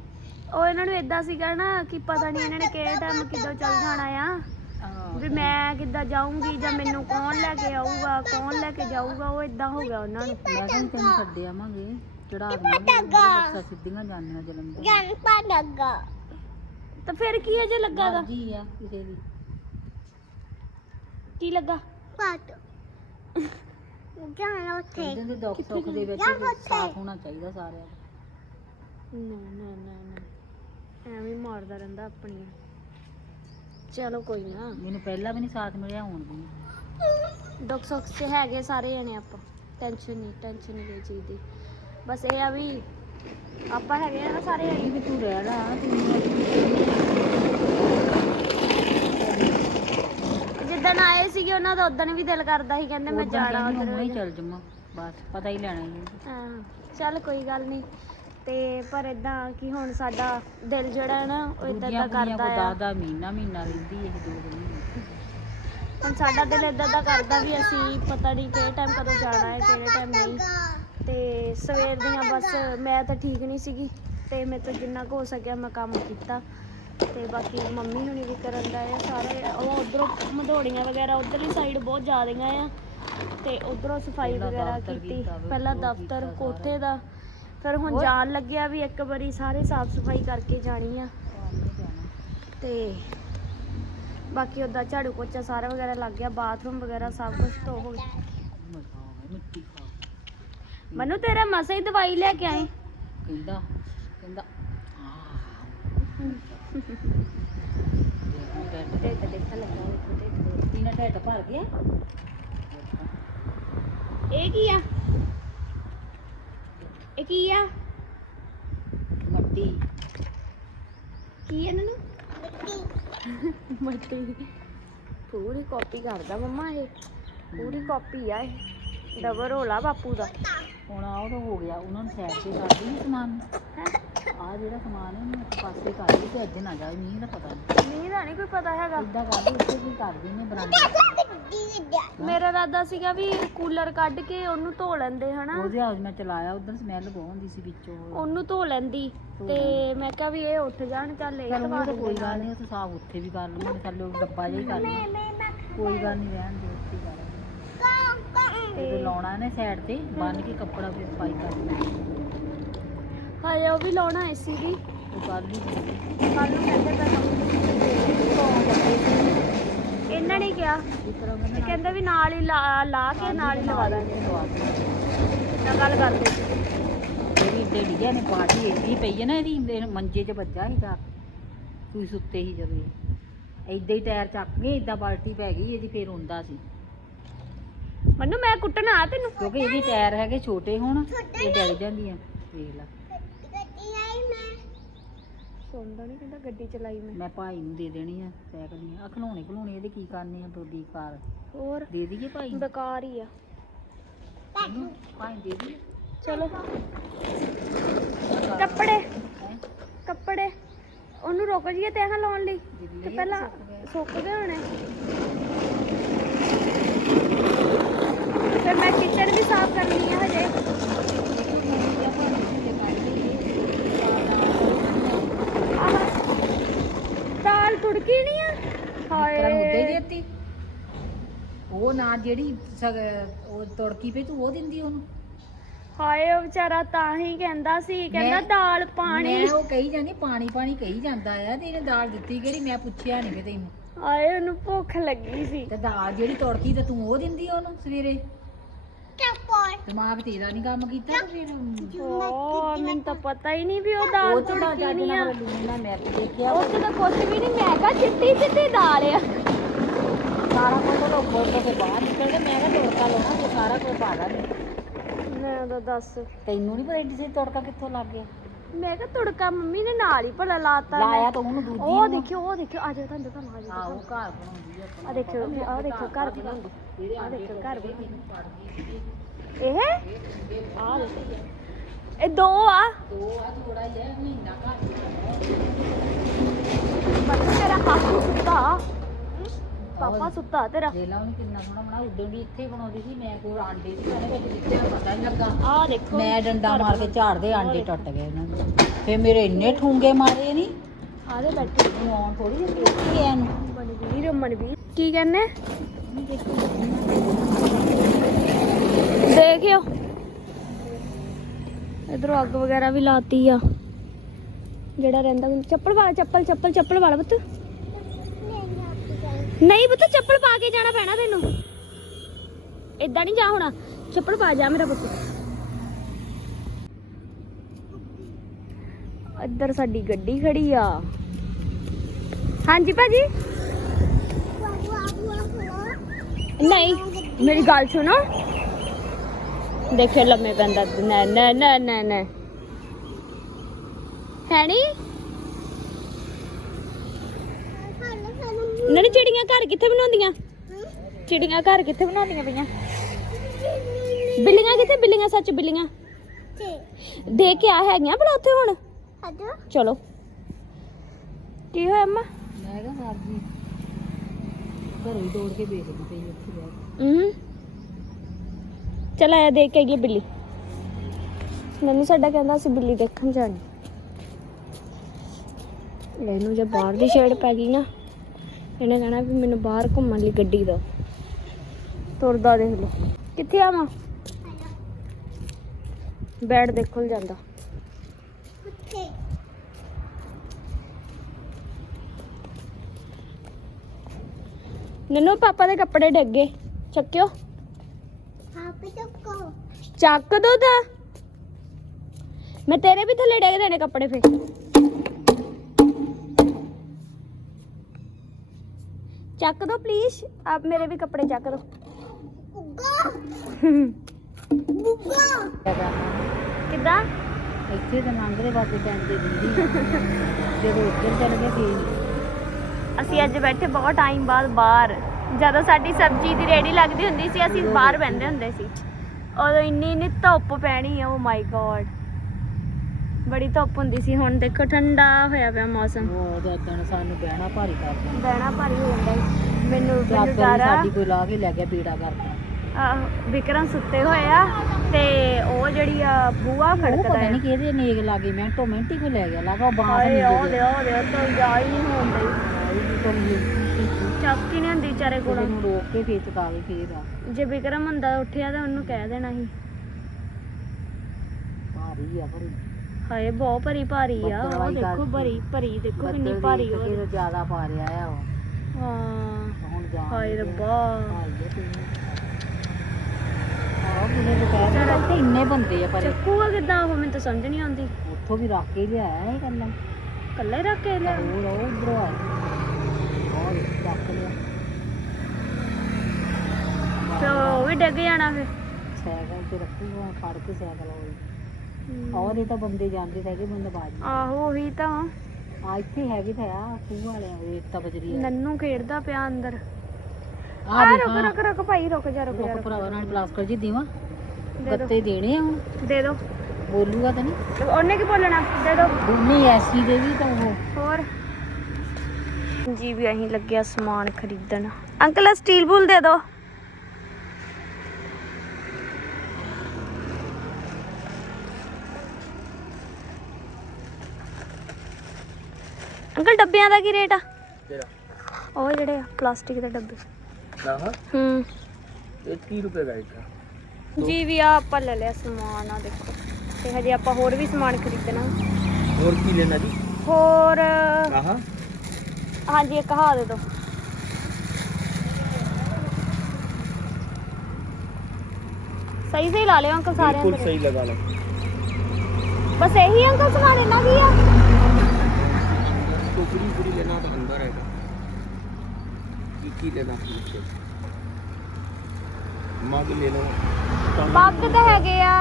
ਉਹ ਇਹਨਾਂ ਨੂੰ ਇਦਾਂ ਸੀਗਾ ਨਾ ਕਿ ਪਤਾ ਨਹੀਂ ਇਹਨਾਂ ਨੇ ਕਿਹੜੇ ਟਾਈਮ ਕਿੱਦਾਂ ਚੱਲ ਜਾਣਾ ਆ। ਵੀ ਮੈਂ ਕਿੱਦਾਂ ਜਾਊਂਗੀ ਜਾਂ ਮੈਨੂੰ ਕੌਣ ਲੈ ਕੇ ਆਊਗਾ ਕੌਣ ਲੈ ਕੇ ਜਾਊਗਾ ਉਹ ਇਦਾਂ ਹੋ ਗਿਆ ਉਹਨਾਂ ਨੂੰ। ਮੈਂ ਕਿਹਾ ਤੈਨੂੰ ਛੱਡ ਆਵਾਂਗੇ ਚੜਾ ਦੇਵਾਂਗੇ ਬੱਸਾਂ ਸਿੱਧੀਆਂ ਜਾਂਦੀਆਂ ਜਲੰਧਰ ਤਾਂ ਫਿਰ ਕੀ ਅਜੇ ਲੱਗਾ ਦਾ ਮਰਜ਼ੀ ਆ ਕਿਸੇ ਦੀ। ਕੀ ਲੱਗਾ? ਕਹਿੰਦੇ ਨੇ ਦੁੱਖ ਸੁੱਖ ਦੇ ਵਿੱਚ ਸਾਥ ਹੋਣਾ ਚਾਹੀਦਾ ਸਾਰਿਆਂ ਦਾ। ਨਾ ਨਾ ਨਾ ਨਾ। ਐਵੇਂ ਹੀ ਮਾਰਦਾ ਰਹਿੰਦਾ ਆਪਣੀਆਂ। ਚਲੋ ਕੋਈ ਨਾ। ਮੈਨੂੰ ਪਹਿਲਾਂ ਵੀ ਨਹੀਂ ਸਾਥ ਮਿਲਿਆ ਹੁਣ ਵੀ। ਦੁੱਖ ਸੁੱਖ 'ਚ ਹੈਗੇ ਸਾਰੇ ਜਣੇ ਆਪਾਂ। ਟੈਨਸ਼ਨ ਨਹੀਂ ਟੈਨਸ਼ਨ ਨਹੀਂ ਕੋਈ ਚੀਜ਼ ਦੀ। ਬਸ ਇਹ ਆ ਵੀ ਆਪਾਂ ਹੈਗੇ ਆ ਨਾ ਸਾਰੇ ਜਣੇ ਵੀ ਤੂੰ ਰਹਿ ਲਾ ਤੂੰ ਜਿੱਦਣ ਆਏ ਸੀਗੇ ਉਹਨਾਂ ਦਾ ਉਦੋਂ ਵੀ ਦਿਲ ਕਰਦਾ ਸੀ ਕਹਿੰਦੇ ਮੈਂ ਜਾਣਾ ਉਧਰ। ਹੀ ਚੱਲ ਜਮਾ ਬਸ ਪਤਾ ਹੀ ਲੈਣਾ ਹੀ ਹਾਂ। ਚੱਲ ਕੋਈ ਗੱਲ ਨਹੀਂ। ਤੇ ਪਰ ਇਦਾਂ ਕਿ ਹੁਣ ਸਾਡਾ ਦਿਲ ਜਿਹੜਾ ਹੈ ਨਾ ਉਹ ਇਦਾਂ ਦਾ ਕਰਦਾ ਆ। ਦਾ ਮਹੀਨਾ ਮਹੀਨਾ ਰਹਿੰਦੀ ਇਹ ਦੋ ਦਿਨ ਹੁਣ ਸਾਡਾ ਦਿਲ ਇਦਾਂ ਦਾ ਕਰਦਾ ਵੀ ਅਸੀਂ ਪਤਾ ਨਹੀਂ ਕਿਹੜੇ ਟਾਈਮ ਕਦੋਂ ਜਾਣਾ ਹੈ ਕਿਹੜੇ ਟਾਈਮ ਨਹੀਂ। ਤੇ ਸਵੇਰ ਦੀਆਂ ਬਸ ਮੈਂ ਤਾਂ ਠੀਕ ਨਹੀਂ ਸੀਗੀ ਤੇ ਮੇਰੇ ਤੋਂ ਜਿੰਨਾ ਕੁ ਹੋ ਸਕਿਆ ਮੈਂ ਕੰਮ ਕੀਤਾ। ਤੇ ਬਾਕੀ ਮੰਮੀ ਹੁਣੀ ਵੀ ਕਰਨ ਦਾ ਆ ਸਾਰੇ। ਉਹ ਉਧਰੋਂ ਮਧੋੜੀਆਂ ਵਗੈਰਾ ਉਧਰਲੀ ਸਾਈਡ ਬਹੁਤ ਜ਼ਿਆਦੀਆਂ ਆ। ਤੇ ਉਧਰੋਂ ਸਫ਼ਾਈ ਵਗੈਰਾ ਕੀਤੀ ਪਹਿਲਾਂ ਦਫ਼ਤਰ ਕੋਠੇ ਦਾ। ਫਿਰ ਹੁਣ ਜਾਣ ਲੱਗਿਆ ਵੀ ਇੱਕ ਵਾਰੀ ਸਾਰੇ ਸਾਫ਼ ਸਫ਼ਾਈ ਕਰਕੇ ਜਾਣੀ ਆ। ਤੇ ਬਾਕੀ ਉਹਦਾ ਝਾੜੂ ਪੋਚਾ ਸਾਰਾ ਵਗੈਰਾ ਲੱਗ ਗਿਆ ਬਾਥਰੂਮ ਵਗੈਰਾ ਸਭ ਕੁਝ ਧੋ ਹੋ ਮਨੂ ਤੇਰਾ ਮਸਾ ਹੀ ਦਵਾਈ ਲੈ ਕੇ ਆਏ ਕਹਿੰਦਾ ਕਹਿੰਦਾ ਢਿੱਡ ਦੇਖਣ ਲੱਗਾ ਵੇਖੋ ਢਿੱਡ ਤੀਨਾ ਢਿੱਡ ਭਰ ਗਿਆ ਇਹ ਕੀ ਆ? ਇਹ ਕੀ ਆ? ਮੱਟੀ। ਕੀ ਇਹਨਾਂ ਨੂੰ ਮੱਟੀ। ਪੂਰੀ ਕਾਪੀ ਕਰਦਾ ਮੰਮਾ ਇਹ। ਪੂਰੀ ਕਾਪੀ ਆ ਇਹ। ਡਬਲ ਹੋਲਾ ਬਾਪੂ ਦਾ। ਹੁਣ ਆ ਉਹ ਤਾਂ ਹੋ ਗਿਆ ਉਹਨਾਂ ਨੂੰ ਸਾਈਡ ਤੇ ਕਰ ਦੀ ਸਮਾਨ। ਹੈਂ? ਆ ਜਿਹੜਾ ਸਮਾਨ ਹੈ ਉਹਨੂੰ ਇੱਕ ਪਾਸੇ ਕਰ ਦੀ ਤੇ ਅੱਜ ਨਾ ਜਾਏ ਮੀਂਹ ਦਾ ਪਤਾ ਨਹੀਂ ਨਹੀਂ ਦਾ ਨਹੀਂ ਕੋਈ ਪਤਾ ਹੈਗਾ। ਇਦਾਂ ਕਰਦੇ ਉੱਥੇ ਕੀ ਕਰਦੇ ਨੇ ਬਰਾਂਡੇ ਮੇਰਾ ਇਰਾਦਾ ਸੀਗਾ ਵੀ ਕੂਲਰ ਕੱਢ ਕੇ ਉਹਨੂੰ ਧੋ ਲੈਂਦੇ ਹਨਾ? ਉਹਦੇ ਹਾਊਸ ਮੈਂ ਚਲਾਇਆ ਉਧਰ ਸਮੈਲ ਬਹੁਤ ਹੁੰਦੀ ਸੀ ਵਿੱਚੋਂ। ਉਹਨੂੰ ਧੋ ਲੈਂਦੀ ਤੇ ਮੈਂ ਕਿਹਾ ਵੀ ਇਹ ਉੱਠ ਜਾਣ ਚੱਲ ਇਹ ਚਲ ਤਾਂ ਕੋਈ ਗੱਲ। ਨਹੀਂ ਉਹ ਸਾਫ਼ ਉੱਥੇ ਵੀ ਕਰ ਲੈਂਦੇ ਥੱਲੇ ਉਹ ਡੱਬਾ ਜਿਹਾ ਹੀ ਕਰ ਲੈਂਦੇ ਕੋਈ ਗੱਲ ਨਹੀਂ ਰਹਿਣ ਦੇ ਉੱਥੇ ਕਰ ਜਦੋਂ ਲਾਉਣਾ ਨੇ ਸਾਈਡ ਤੇ ਬੰਨ ਕੇ ਕੱਪੜਾ ਫਿਰ ਸਫ਼ਾਈ ਕਰ ਲੈਂਦੇ ਹਜੇ ਉਹ ਵੀ ਲਾਉਣਾ ਏਸੀ ਦੀ ਉਹ ਕਰ ਲਈ ਕੱਲ ਨੂੰ ਕਹਿੰਦੇ ਪਏ ਇਹਨਾਂ ਨੇ ਕਿਹਾ ਤੇ ਕਹਿੰਦੇ ਵੀ ਨਾਲ ਹੀ ਲਾ ਲਾ ਕੇ ਨਾਲ ਹੀ ਲਵਾ ਦਾਂਗੇ। ਨਾਲ ਗੱਲ ਕਰਦੇ ਸੀ। ਇਹਦੀ ਇੱਡੇ ਡਿੱਗਿਆ ਨੇ ਪਾਰਟੀ ਏਡੀ ਪਈ ਹੈ ਨਾ ਇਹਦੀ ਇਹਦੇ ਮੰਜੇ 'ਚ ਵੱਜਾ ਸੀਗਾ। ਤੂੰ ਸੁੱਤੇ ਸੀ ਜਦੋਂ ਇਹ। ਏਦਾਂ ਹੀ ਟਾਇਰ ਚੱਕ ਗਏ ਏਦਾਂ ਬਾਲਟੀ ਪੈ ਗਈ ਇਹਦੀ ਫੇਰ ਹੁੰਦਾ ਸੀ। ਮੈਨੂੰ ਮੈਂ ਕੁੱਟਣਾ ਤੈਨੂੰ। ਕਿਉਂਕਿ ਇਹਦੀ ਟਾਇਰ ਹੈਗੇ ਛੋਟੇ ਹੁਣ ਇਹ ਡਿੱਗ ਜਾਂਦੀਆਂ ਵੇਖ ਲੈ। ਸੁਣਦਾ ਨਹੀਂ ਕਹਿੰਦਾ ਗੱਡੀ ਚਲਾਈ ਮੈਂ। ਮੈਂ ਭਾਈ ਨੂੰ ਦੇ ਦੇਣੀ ਆ ਸਾਈਕਲ ਦੀਆਂ ਆ ਖਲੋਣੇ ਖਲੋਣੇ ਇਹਦੇ ਕੀ ਕਰਨੇ ਆ ਤੁਹਾਡੀ ਕਾਰ ਹੋਰ? ਦੇ ਦਈਏ ਭਾਈ ਨੂੰ? ਬੇਕਾਰ ਹੀ ਆ। ਇਹਨੂੰ? ਭਾਈ ਦੇ ਦਈਏ? ਚਲੋ। ਕੱਪੜੇ। ਹੈਂ? ਕੱਪੜੇ। ਉਹਨੂੰ ਰੁਕ ਜੀਏ ਤੇ ਹਾਂ ਲਾਉਣ ਲਈ। ਤੇ ਪਹਿਲਾਂ ਸੁੱਕ ਗਏ। ਸੁੱਕ ਗਏ ਹੋਣੇ। ਫਿਰ ਮੈਂ ਕਿਚਨ ਵੀ ਸਾਫ਼ ਕਰਨੀ ਆ ਹਜੇ ਆਹ ਤੁੜਕੀ ਨਹੀਂ ਆ? ਹਾਏ ਮੁੱਦੇ ਹਾਏ। ਦੇਤੀ ਉਹ ਨਾ ਜਿਹੜੀ ਸਗ ਉਹ ਤੜਕੀ ਪਈ ਤੂੰ ਉਹ ਦਿੰਦੀ ਉਹਨੂੰ? ਹਾਏ ਉਹ ਵਿਚਾਰਾ ਤਾਂ ਹੀ ਕਹਿੰਦਾ ਸੀ। ਕਹਿੰਦਾ ਮੈਂ- ਦਾਲ ਪਾਣੀ। ਮੈਂ ਉਹ ਕਹੀ ਜਾਂਦੀ ਪਾਣੀ ਪਾਣੀ ਕਹੀ ਜਾਂਦਾ ਆ ਤੇ ਇਹਨੇ ਦਾਲ ਦਿੱਤੀ ਕਿਹੜੀ? ਮੈਂ ਪੁੱਛਿਆ ਨਹੀਂ ਕਿ ਤੈਨੂੰ ਹਾਏ ਉਹਨੂੰ ਭੁੱਖ ਲੱਗੀ ਸੀ। ਤੇ ਦਾਲ ਜਿਹੜੀ ਤੜਕੀ ਤੇ ਤੂੰ ਉਹ ਦਿੰਦੀ ਉਹਨੂੰ ਸਵੇਰੇ? ਦਿਮਾਗ ਤੇਰਾ ਨਹੀਂ ਕੰਮ ਕੀਤਾ ਤੇ ਫਿਰ ਓ ਮੈਨੂੰ ਤਾਂ ਪਤਾ ਹੀ ਨਹੀਂ ਵੀ ਉਹ ਦਾਲ ਉਹ ਤਾਂ ਤੁੜਕੀ ਜੱਜ ਨਹੀਂ ਆ। ਨਾਲ ਲੂਣ ਨਾਲ ਮੈਂ ਦੇਖਿਆ। ਉਹ ਤਾਂ ਕੁਝ ਵੀ ਨਹੀਂ ਮੈਂ ਕਿਹਾ ਚਿੱਟੀ ਚਿੱਟੀ ਦਾਲ ਆ। ਸਾਰਾ ਕੁਝ ਉਹ ਬੋਲ ਕੇ ਬਾਹਰ ਨਿਕਲਦੇ ਮੈਂ ਕਿਹਾ ਤੜਕਾ ਲਾਉਣਾ ਤੇ ਸਾਰਾ ਕੁਝ ਪਾ ਦਾਂ ਮੈਂ ਤਾਂ ਦੱਸ। ਤੈਨੂੰ ਨਹੀਂ ਪਤਾ ਏਡੀ ਸੀ ਤੜਕਾ ਕਿੱਥੋਂ ਲੱਗ ਗਿਆ? ਮੈਂ ਕਿਹਾ ਤੁੜਕਾ ਮੰਮੀ ਨੇ ਨਾਲ ਹੀ ਭਲਾ ਲਾਤਾ ਮੈਂ। ਲਾਇਆ ਤਾਂ ਉਹਨੂੰ ਦੂਜੀ ਉਹ ਨੂੰ। ਦੇਖਿਓ ਉਹ ਦੇਖਿਓ ਆ ਜਾਓ ਤੁਹਾਨੂੰ ਦਿਖਾਵਾਂ ਆ ਜਾਓ ਉਹ ਘਰ ਬਣਾਉਂਦੀ ਆ। ਆ ਦੇਖਿਓ ਆ ਦੇਖਿਓ ਘਰ ਬਣਾਉਂਦੀ। ਇਹਦੇ ਆ ਦੇਖਿਓ ਘਰ ਬਣਾਉਂਦੀ। ਇਹ? ਆ ਦੇਖੋ ਇਹ ਦੋ ਆ। ਦੋ ਆ ਥੋੜਾ ਜਿਹਾ ਮਹੀਨਾ ਘੱਟ ਪਰ ਮੇਰਾ ਪਾਪਾ ਸੁੱਤਾ। ਪਾਪਾ ਸੁੱਤਾ ਤੇਰਾ। ਦੇ ਲਾ ਉਹਨੇ ਕਿੰਨਾ ਸੋਹਣਾ ਬਣਾ ਉਦੋਂ ਵੀ ਇੱਥੇ ਬਣਾਉਂਦੀ ਸੀ ਮੈਂ ਕੋਲ ਆਂਡੇ ਸੀ ਉਹਨੇ ਵਿੱਚ ਦਿੱਤੇ ਆ, ਪਤਾ ਨਹੀਂ ਲੱਗਾ। ਆ ਦੇਖੋ। ਮੈਂ ਡੰਡਾ ਮਾਰ ਕੇ ਝਾੜਦੇ ਆਂਡੇ ਟੁੱਟ ਗਏ ਇਹਨਾਂ ਦੇ। ਫੇ ਮੇਰੇ ਇੰਨੇ ਠੂੰਗੇ ਮਾਰੇ ਨਹੀਂ ਆ ਦੇ ਬੈਠੇ। ਨੂੰ ਆਉਣ ਥੋੜੀ ਜਿਹੀ ਗਿਆ ਇਹਨੂੰ ਮਨਵੀਰ ਮਨਵੀਰ ਕੀ ਕਹਿੰਨੇ ਦੇਖਿਓ ਇਧਰੋਂ ਅੱਗ ਵਗੈਰਾ ਵੀ ਲਾਤੀ ਆ। ਜਿਹੜਾ ਰਹਿੰਦਾ ਚੱਪਲ ਪਾ, ਚੱਪਲ ਚੱਪਲ ਚੱਪਲ ਵਾਲਾ ਪੁੱਤ। ਨਹੀਂ ਪੁੱਤ, ਚੱਪਲ ਪਾ ਕੇ ਜਾਣਾ ਪੈਣਾ ਤੈਨੂੰ। ਇਦਾਂ ਨਹੀਂ ਜਾ ਹੋਣਾ। ਚੱਪਲ ਪਾ, ਜਾ ਮੇਰਾ ਪੁੱਤ। ਇੱਧਰ ਸਾਡੀ ਗੱਡੀ ਖੜੀ ਆ। ਹਾਂਜੀ ਭਾਜੀ? ਨਹੀਂ, ਮੇਰੀ ਗੱਲ ਸੁਣੋ। ਦੇਖੇ ਲੰਮੇ ਪੈਂਦਾ। ਨਾ ਨਾ ਨਾ ਨਾ ਨਾ। ਹੈ ਨੀ ਨਣੀ ਚਿੜੀਆਂ ਘਰ ਕਿੱਥੇ ਬਣਾਉਂਦੀਆਂ? ਚਿੜੀਆਂ ਘਰ ਕਿੱਥੇ ਬਣਾਉਂਦੀਆਂ ਪਈਆਂ? ਬਿੱਲੀਆਂ ਕਿੱਥੇ ਬਿੱਲੀਆਂ ਸੱਚ ਬਿੱਲੀਆਂ? ਦੇ ਕੇ ਆ ਹੈਗੀਆਂ ਭਲਾ ਉੱਥੇ ਹੁਣ? ਚਲੋ। ਕੀ ਹੋਇਆ ਅੰਮਾ? ਮੈਂ ਕਿਹਾ ਸਬਜ਼ੀ ਘਰੋਂ ਹੀ ਤੋੜ ਕੇ ਵੇਚਦੀ ਪਈ ਉੱਥੇ ਜਾ ਕੇ। ਹੂੰ। ਚਲ ਆਇਆ ਦੇਖ ਕੇ ਆਈਏ ਬਿੱਲੀ। ਨੰਨੂ ਸਾਡਾ ਕਹਿੰਦਾ ਅਸੀਂ ਬਿੱਲੀ ਦੇਖਣ ਜਾਣੀ। ਇਹਨੂੰ ਜੇ ਬਾਹਰ ਦੀ ਸ਼ੇਡ ਪੈ ਗਈ ਨਾ ਇਹਨੇ ਕਹਿਣਾ ਵੀ ਮੈਨੂੰ ਬਾਹਰ ਘੁੰਮਣ ਲਈ ਗੱਡੀ ਦਿਓ। ਤੁਰਦਾ ਦੇਖ ਲਓ ਕਿੱਥੇ ਆਵਾਂ ਬੈਡ ਦੇਖਣ ਜਾਂਦਾ। ਨੰਨੂ ਪਾਪਾ ਦੇ ਕੱਪੜੇ ਡੱਗੇ ਚੱਕਿਓ। ਚੱਕ ਦੋ ਤਾਂ। ਮੈਂ ਤੇਰੇ ਵੀ ਥੱਲੇ ਡੇਗ ਦੇਣੇ ਕੱਪੜੇ ਫੇ ਚੱਕ ਦੋ ਪਲੀਜ਼ ਆਪ ਮੇਰੇ ਵੀ ਕੱਪੜੇ ਚੱਕ ਦੋ। ਕਿਆ ਕਰਨਾ? ਕਿੱਦਾਂ? ਇੱਥੇ ਤਾਂ ਮੰਗਦੇ ਵਾਸਤੇ ਟਾਈਮ ਦੇ ਦਿੰਦੀ ਆ। ਜਦੋਂ ਉੱਧਰ ਚੱਲ ਗਏ ਫੇਰ। ਅਸੀਂ ਅੱਜ ਬੈਠੇ ਬਹੁਤ ਟਾਈਮ ਬਾਅਦ ਬਾਹਰ। ਜਦੋਂ ਸਾਡੀ ਸਬਜ਼ੀ ਦੀ ਰੇੜੀ ਲੱਗਦੀ ਹੁੰਦੀ ਸੀ ਅਸੀਂ ਬਾਹਰ ਬੈਠਦੇ ਹੁੰਦੇ ਸੀ। ਉਦੋਂ ਇੰਨੀ ਇੰਨੀ ਧੁੱਪ ਪੈਣੀ ਆ ਓ ਮਾਈ ਗॉड ਬੜੀ ਧੁੱਪ ਹੁੰਦੀ ਸੀ ਹੁਣ ਦੇਖੋ ਠੰਡਾ ਹੋਇਆ ਪਿਆ ਮੌਸਮ। ਉਹ ਦਿਨ ਸਾਨੂੰ ਬਹਿਣਾ ਭਾਰੀ ਕਰ ਦਿੰਦਾ। ਬਹਿਣਾ ਭਾਰੀ ਹੋ ਜਾਂਦਾ ਸੀ। ਮੈਨੂੰ ਮੈਨੂੰ ਚਾਦਰ ਡਰ ਵੀ ਆ। ਸਾਡੀ ਕੋਈ ਲਾ ਕੇ ਲੈ ਗਿਆ ਪੀੜਾ ਕਰਦਾ ਆਹ, ਵਿਕਰਮ ਸੁੱਤੇ ਹੋਏ ਆ ਤੇ ਉਹ ਜਿਹੜੀ ਆ ਬੂਆ ਉਹ ਖੜਕਦਾ ਪਤਾ ਹੈ ਨਹੀਂ ਕਿਹਦੇ ਨੇਗ ਲਾਗੇ ਮਿੰਟੋ ਮਿੰਟ ਹੀ ਕੋਈ ਲੈ ਗਿਆ? ਲਾਗਾ ਉਹ ਬਾਂਸ ਹਾਏ ਨਹੀਂ ਉਹ ਦੇ। ਉਹ ਦੇ ਤੋਂ ਜਾ ਹੀ ਨਹੀਂ ਹੁੰਦੀ ਚੱਕ ਹੀ ਨਹੀਂ ਹੁੰਦੀ ਵਿਚਾਰੇ ਕੋਲ। ਨੂੰ ਰੋਕ ਕੇ ਫੇਰ ਚਕਾਵੇ ਫੇਰ ਆ। ਜੇ ਵਿਕਰਮ ਹੁੰਦਾ ਉੱਠਿਆ ਤਾਂ ਉਹਨੂੰ ਕਹਿ ਦੇਣਾ ਸੀ। ਭਾਰੀ ਆ ਭਾਰੀ। ਹਾਏ ਬਹੁਤ ਭਰੀ ਭਾਰੀ ਆ। ਉਹ ਦੇਖੋ। ਭਰੀ ਭਰੀ ਦੇਖੋ ਕਿੰਨੀ ਬੱਦਲ ਭਾਰੀ ਦੇਖ ਉਹ। ਕੇ ਤਾਂ ਜ਼ਿਆਦਾ ਪਾ ਰਿਹਾ ਆ ਉਹ। ਹਾਂ। ਹੁਣ ਜਾ ਹਾਏ ਰੱਬਾ। ਆਹ ਕਿਨੇ ਦੁਕਾਨ ਤੇ ਇੱਥੇ ਇੰਨੇ ਬੰਦੇ ਆ ਪਰ ਚੱਕੂਗਾ ਕਿੱਦਾਂ ਉਹ ਮੈਨੂੰ ਤਾਂ ਸਮਝ ਨਹੀਂ ਆਉਂਦੀ। ਉੱਥੋਂ ਵੀ ਰੱਖ ਕੇ ਲਿਆਇਆ ਇਹ ਕੱਲਾ। ਕੱਲੇ ਰੱਖ ਕੇ ਲਿਆ। ਹੋਰ ਉਹ ਉਧਰੋਂ ਆ ਹੋਰ ਰੱਖ ਲਿਆ ਤੇ ਉਹ ਵੀ ਡਿੱਗ ਜਾਣਾ ਫਿਰ। ਸਾਈਕਲ ਤੇ ਰੱਖੂਗਾ ਫੜ ਕੇ ਸਾਈਕਲ ਉਹ ਔਰ ਇਹ ਤਾਂ ਬੰਦੇ ਜਾਂਦੇ ਤਾਂ ਹੈਗੇ ਬੰਦਾ ਬਾਜ। ਆਹੋ ਉਹੀ ਤਾਂ। ਆ ਇੱਥੇ ਹੈਗੇ ਤਾਂ ਆ ਖੂਹ ਵਾਲਿਆਂ ਦੇ ਤਾਂ ਬਜਰੀ ਆ। ਨੰਨੂ ਖੇਡਦਾ ਪਿਆ ਅੰਦਰ। ਆ ਆ ਰੁਕ ਰੁਕ ਰੁਕ ਭਾਈ ਰੁਕ ਜਾ ਰੁਕ ਜਾ ਰੁਕ। ਭਰਾਵਾ ਨਾਲ ਪਲਾਸਟਰ ਜੀ ਦੇਵਾਂ। ਦੇ ਦੋ। ਗੱਤੇ ਦੇਣੇ ਆ ਹੁਣ। ਦੇ ਦੋ। ਬੋਲੂਗਾ ਤਾਂ ਨਹੀਂ। ਉਹਨੇ ਕੀ ਬੋਲਣਾ? ਦੇ ਦੋ। ਦੋਨੇ ਐਸੀ ਦੇ ਵੀ ਤਾਂ ਉਹ। ਹੋਰ? ਜੀ ਵੀ ਅਸੀਂ ਲੱਗਿਆ ਸਮਾਨ ਖਰੀਦਣ। ਅੰਕਲ ਆਹ ਸਟੀਲ ਬੁਲ ਦੇ ਦਿਓ ਅੰਕਲ ਡੱਬਿਆਂ ਦਾ ਕੀ ਰੇਟ ਆ? ਤੇਰਾ। ਉਹ ਜਿਹੜੇ ਆ ਪਲਾਸਟਿਕ ਦੇ ਡੱਬੇ। ਨਾ ਹਾਂ। ਹੂੰ। ਇਹ 30 ਰੁਪਏ ਦਾ ਇੱਕ ਜੀ ਵੀ ਆ ਆਪਾਂ ਲੈ ਲਿਆ ਸਮਾਨ ਆ ਦੇਖੋ। ਤੇ ਹਜੇ ਆਪਾਂ ਹੋਰ ਵੀ ਸਮਾਨ ਖਰੀਦਣਾ। ਹੋਰ ਕੀ ਲੈਣਾ ਜੀ? ਹੋਰ ਆਹਾ ਹਾਂਜੀ ਇੱਕ ਹਾ ਦੇ ਦਿਓ ਸਹੀ ਸਹੀ ਲਾ ਲਿਓ ਅੰਕਲ ਸਾਰਿਆਂ ਬਿਲਕੁਲ ਦੇ ਸਹੀ ਲਗਾ लो ਬਸ ਇਹੀ ਅੰਕਲ ਸਮਾਨ ਇਹਨਾਂ ਕੀ ਆ टोकरी पूरी लेना तो अंदर आएगा की की लेना पीछे मग ले लो ਪੱਗ ਤਾਂ ਹੈਗੇ ਆ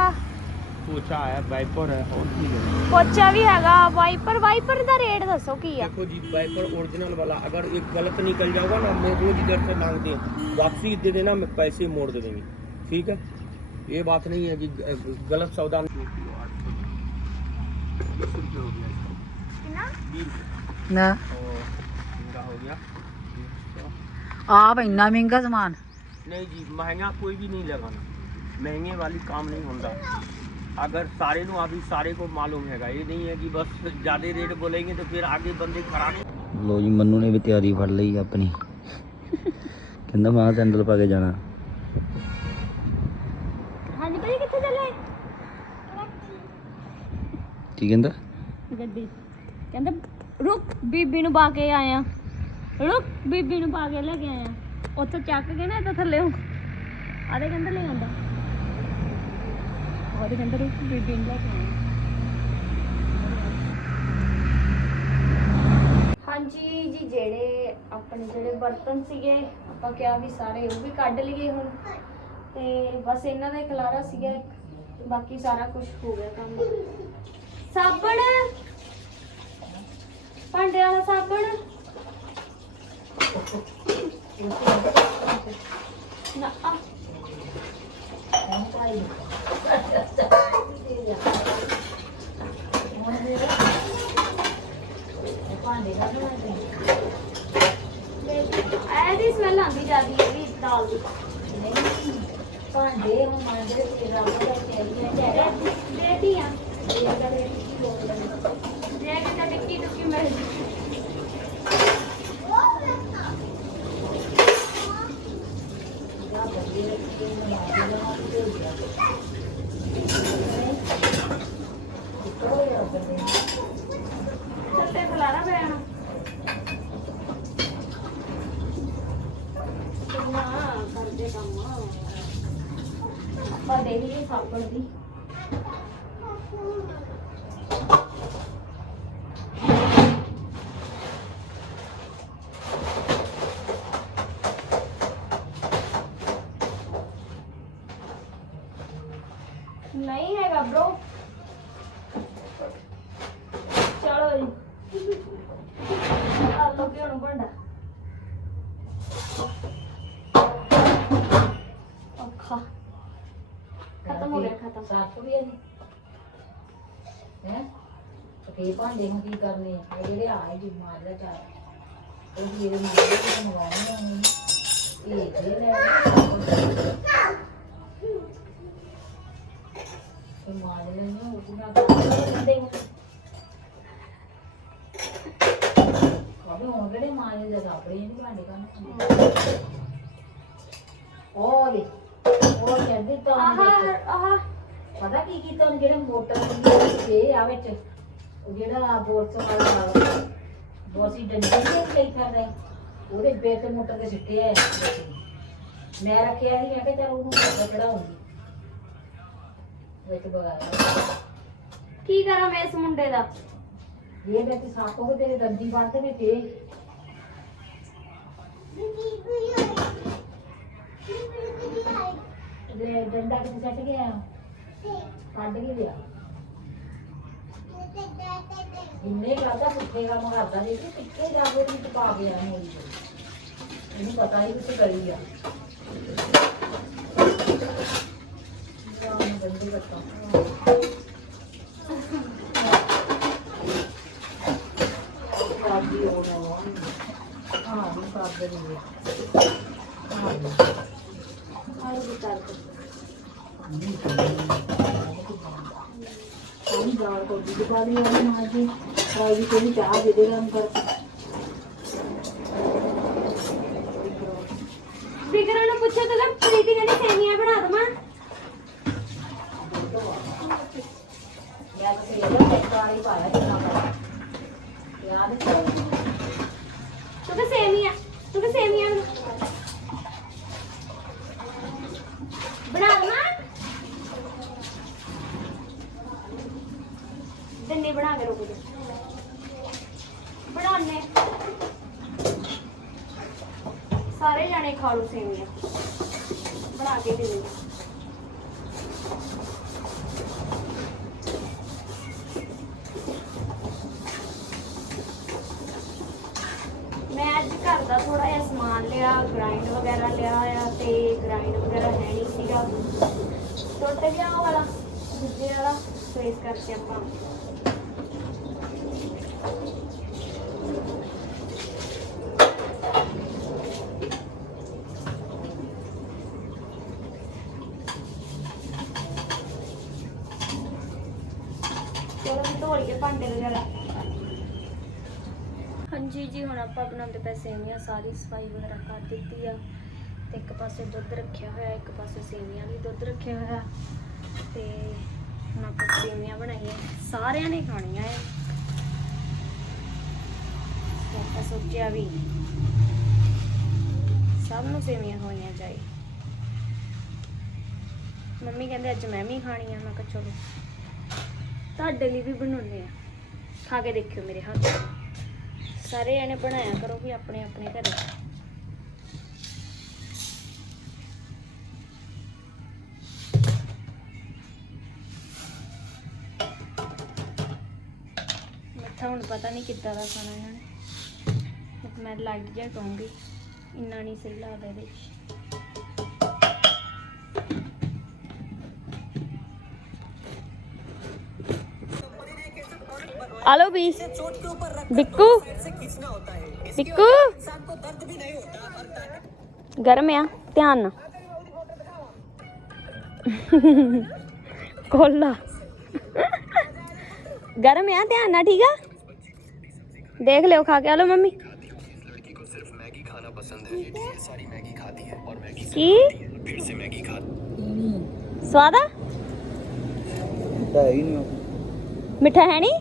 पोछा है वाइपर है और की लेना ਪੋਚਾ ਵੀ ਹੈਗਾ ਵਾਈਪਰ ਵਾਈਪਰ ਦਾ ਰੇਟ ਦੱਸੋ ਕੀ ਆ देखो जी वाइपर ओरिजिनल वाला अगर एक गलत निकल जाएगा ना मैं रोज इधर से मांगते हैं वापसी दे देना मैं पैसे मोड़ दे देंगे ठीक है ये बात नहीं है कि ग- गलत सौदा नहीं बीस रुपये हो गया इसका। ਕਿੰਨਾ बीस ਨਾ और महंगा हो गया ਆਪ ਇੰਨਾ ਮਹਿੰਗਾ ਸਮਾਨ नहीं जी महंगा कोई भी नहीं लगाना महंगे वाली काम नहीं होता अगर सारे नु अभी सारे को मालूम हैगा ये नहीं है कि बस ज़्यादा रेट बोलेंगे तो फिर आगे बंदे खराब ਲੋ ਜੀ ਮੰਨੂ ਨੇ ਵੀ ਤਿਆਰੀ ਫੜ ਲਈ ਆਪਣੀ ਕਹਿੰਦਾ ਮੈਂ ਸੈਂਡਲ ਪਾ ਕੇ ਜਾਣਾ ਹਾਂਜੀ ਭਾਈ ਕਿੱਥੇ ਚੱਲੇ ਕੀ ਕਹਿੰਦਾ ਗੱਡੀ ਕਹਿੰਦਾ ਰੁਕ ਬੀਬੀ ਨੂੰ ਪਾ ਕੇ ਆਇਆ ਰੁਕ ਬੀਬੀ ਨੂੰ ਪਾ ਕੇ ਲੈ ਕੇ ਆਇਆ ਉੱਥੋਂ ਚੱਕ ਕੇ ਨਾ ਇੱਥੇ ਥੱਲੇ ਆਦੇ ਕਹਿੰਦਾ ਲੈ ਆਂਦਾ ਉਹਦੇ ਕਹਿੰਦਾ ਬੀਬੀ ਲੈ ਕੇ ਆਇਆ ਹਾਂਜੀ ਜੀ, ਜਿਹੜੇ ਆਪਣੇ ਜਿਹੜੇ ਬਰਤਨ ਸੀਗੇ, ਆਪਾਂ ਕਿਹਾ ਵੀ ਸਾਰੇ ਉਹ ਵੀ ਕੱਢ ਲਈਏ ਹੁਣ। ਤੇ ਬਸ ਇਹਨਾਂ ਦਾ ਹੀ ਖਲਾਰਾ ਸੀਗਾ ਬਾਕੀ ਸਾਰਾ ਕੁਝ ਹੋ ਗਿਆ ਕੰਮ। ਸਾਬਣ! ਭਾਂਡੇ ਵਾਲਾ ਸਾਬਣ! ਨਾ, ਆ। ਇਹ ਦੀ ਸਮੈਲ ਆਉਂਦੀ ਜਾਂਦੀ ਹੈ ਵੀ ਦਾਲ ਦੀ ਭਾਂਡੇ ਹੁਣ ਮਾਂਜੇ ਤੇ ਰੱਬ ਦਾ ਤੇਰੀਆਂ ਚਾਹੀਦਾ ਦੇਤੀ ਆ। ਜੇ ਕਿਤੇ ਟਿੱਕੀ ਟੁੱਕੀ ਮਿਲ ਜੇ ਸੱਤੇ ਖਲਾਰਾ ਪੈਣਾ ਕਿੰਨਾ ਕਰਦੇ ਕੰਮ ਆਪਾਂ ਦੇਖ ਲਈ ਸਾਬਣ ਦੀ। ਨਹੀਂ ਹੈਗਾ ਬ్రో ਤੇ ਭਾਂਡੇ ਨੂੰ ਕੀ ਕਰਨੇ ਆ? ਇਹ ਜਿਹੜੇ ਆਏ ਜੀ ਮਾਰ ਲਿਆ ਚਾਰ। ਉਹ ਵੀ ਇਹਦੇ ਨਾਲ ਹੀ ਮੰਗਵਾਉਣੇ ਆ ਹੁਣ ਇਹ ਦੇ ਲੈ ਇਹ ਮਾਰ ਲੈਣੇ ਉਹ ਨਾ ਕਰਦੇ ਕਾਬੇ ਹੁਣ ਕਿਹੜੇ ਮਾਰੇ ਜਦ ਆਪਣੇ ਨਹੀਂ ਭਾਂਡੇ ਕਰਨ। ਉਹ ਦੇ ਉਹ ਕਹਿੰਦੀ ਤਾਂ ਆਹ ਵਿੱਚ ਆਹ। ਪਤਾ ਕੀ ਕੀਤਾ ਉਹਨੇ? ਜਿਹੜੇ ਮੋਟਰ ਦੀ ਤੇ ਆ ਵਿੱਚ। ਉਹ ਜਿਹੜਾ ਬੋਰਸ ਵਾਲਾ ਬੋਸੀ ਡੰਡੇ ਨਹੀਂ ਲਈ ਫਿਰਦਾ ਉਹਦੇ ਤੇ ਮੋਟਰ ਤੇ ਸਿੱਟੇ ਆ। ਮੈਂ ਰੱਖਿਆ ਸੀ ਮੈਂ ਕਿਹਾ ਚਲ ਉਹਨੂੰ ਮੋਟਰ ਚੜਾਉਂਗੀ। ਵਿੱਚ ਬਗਾਇਆ ਕੀ ਕਰਾਂ ਮੈਂ ਇਸ ਮੁੰਡੇ ਦਾ? ਇਹ ਤੇ ਸੱਪ ਹੋ ਤੇਰੇ ਦੰਦੀ ਵੱਢ ਦੇ ਤੇ। ਦੇ ਡੰਡਾ ਕਿੱਥੇ ਸੱਟ ਗਿਆ? ਕੱਢ ਕੇ ਲਿਆ। ਇੰਨੇ ਕਰਦਾ ਪੁੱਠੇ ਕੰਮ ਕਰਦਾ ਜੇ ਕਿ ਪਿੱਛੇ ਜਾ ਕੇ ਵਿੱਚ ਪਾ ਗਿਆ ਮੋਰੀ ਚ ਇਹਨੂੰ ਪਤਾ ਹੀ ਕਿੱਥੇ ਗਲੀ ਆ। ਜਾਨ ਗੰਦੇ ਕਰਤਾ ਸਾਡੀ ਉਹ ਨਾ ਹਾਂ। ਵੀ ਕਰ ਦੇ ਨਹੀਂ ਹਾਂ। ਆਹ ਵੀ ਕਰ ਦੇ ਪਾਣੀ ਦਾਲ ਕੋ ਦੀ ਬਾਦੀ ਉਹ ਮਾਂ ਜੀ ਫਰਾਈ ਵੀ ਕੋਈ ਚਾਹ ਦੇ ਦੇ ਗਰਮ ਕਰ ਫਿਕਰਾਂ ਨੂੰ ਪੁੱਛੋ ਤਾਂ ਪ੍ਰੀਤੀ ਕਹਿੰਦੀ ਸੇਵੀਆਂ ਬਣਾ ਦਵਾਂ ਮੈਂ ਤਾਂ ਤੇ ਇਹਦਾ ਪਾਣੀ ਪਾਇਆ ਜਿੰਨਾ ਪਾਇਆ ਯਾਦ ਹੈ ਤੂੰ ਕਿ ਸੇਵੀਆਂ ਤੂੰ ਕਿ ਸੇਵੀਆਂ ਬਣਾ ਦਵਾਂ ਦਿੰਨੇ ਬਣਾ ਕੇ ਰੁਕ ਜਾ ਬਣਾਉਣੇ ਸਾਰੇ ਜਾਣੇ ਖਾ ਲਓ ਸੇਵੀਆਂ ਬਣਾ ਕੇ ਦੇ ਦੇ ਮੈਂ ਅੱਜ ਘਰ ਦਾ ਥੋੜਾ ਜਿਹਾ ਸਮਾਨ ਲਿਆ ਗ੍ਰਾਈਂਡ ਵਗੈਰਾ ਲਿਆ ਆ ਤੇ ਗ੍ਰਾਈਂਡ ਵਗੈਰਾ ਹੈ ਨਹੀਂ ਸੀਗਾ ਟੁੱਟ ਗਿਆ ਉਹ ਵਾਲਾ ਦੂਜੇ ਵਾਲਾ ਸੋ ਇਸ ਕਰਕੇ ਆਪਾਂ ਚਲੋ ਵੀ ਧੋ ਲਈਏ ਭਾਂਡੇ ਵਗੈਰਾ। ਹਾਂਜੀ ਜੀ, ਹੁਣ ਆਪਾਂ ਬਣਾਉਂਦੇ ਪਏ ਸੇਵੀਆਂ, ਸਾਰੀ ਸਫ਼ਾਈ ਵਗੈਰਾ ਕਰ ਦਿੱਤੀ ਆ। ਤੇ ਇੱਕ ਪਾਸੇ ਦੁੱਧ ਰੱਖਿਆ ਹੋਇਆ, ਇੱਕ ਪਾਸੇ ਸੇਵੀਆਂ ਲਈ ਦੁੱਧ ਰੱਖਿਆ ਹੋਇਆ। ਤੇ ਹੁਣ ਆਪਾਂ ਸੇਵੀਆਂ ਬਣਾਈਆਂ, ਸਾਰਿਆਂ ਨੇ ਖਾਣੀਆਂ ਐ ਆਪਾਂ ਸੋਚਿਆ ਵੀ ਸਭ ਨੂੰ ਸੇਵੀਆਂ ਹੋਣੀਆਂ ਚਾਹੀ ਮੰਮੀ ਕਹਿੰਦੇ, ਅੱਜ ਮੈਂ ਵੀ ਖਾਣੀ ਆ ਮੈਂ ਕਿਹਾ ਚਲੋ। ਤੁਹਾਡੇ ਲਈ ਵੀ ਬਣਾਉਣੇ ਆ। ਖਾ ਕੇ ਦੇਖਿਓ ਮੇਰੇ ਹੱਥ। ਸਾਰੇ ਜਣੇ ਬਣਾਇਆ ਕਰੋ ਵੀ ਆਪਣੇ ਆਪਣੇ ਘਰੇ। ਮਿੱਠਾ ਹੁਣ ਪਤਾ ਨਹੀਂ ਕਿੱਦਾਂ ਦਾ ਖਾਣਾ ਇਹਨਾਂ ਨੇ। ਬਟ ਮੈਂ ਲਾਈਟ ਜਿਹਾ ਕਹੂੰਗੀ ਇੰਨਾ ਨਹੀਂ ਸਹੀ ਲੱਗਦਾ ਇਹਦੇ ਵਿੱਚ। आलो भी। बिक्कू। बिक्कू। गर्म है ध्यान ना। कोला गर्म है ध्यान ना ठीक है? देख लो खा के आलो मम्मी। स्वाद? मिठा है नी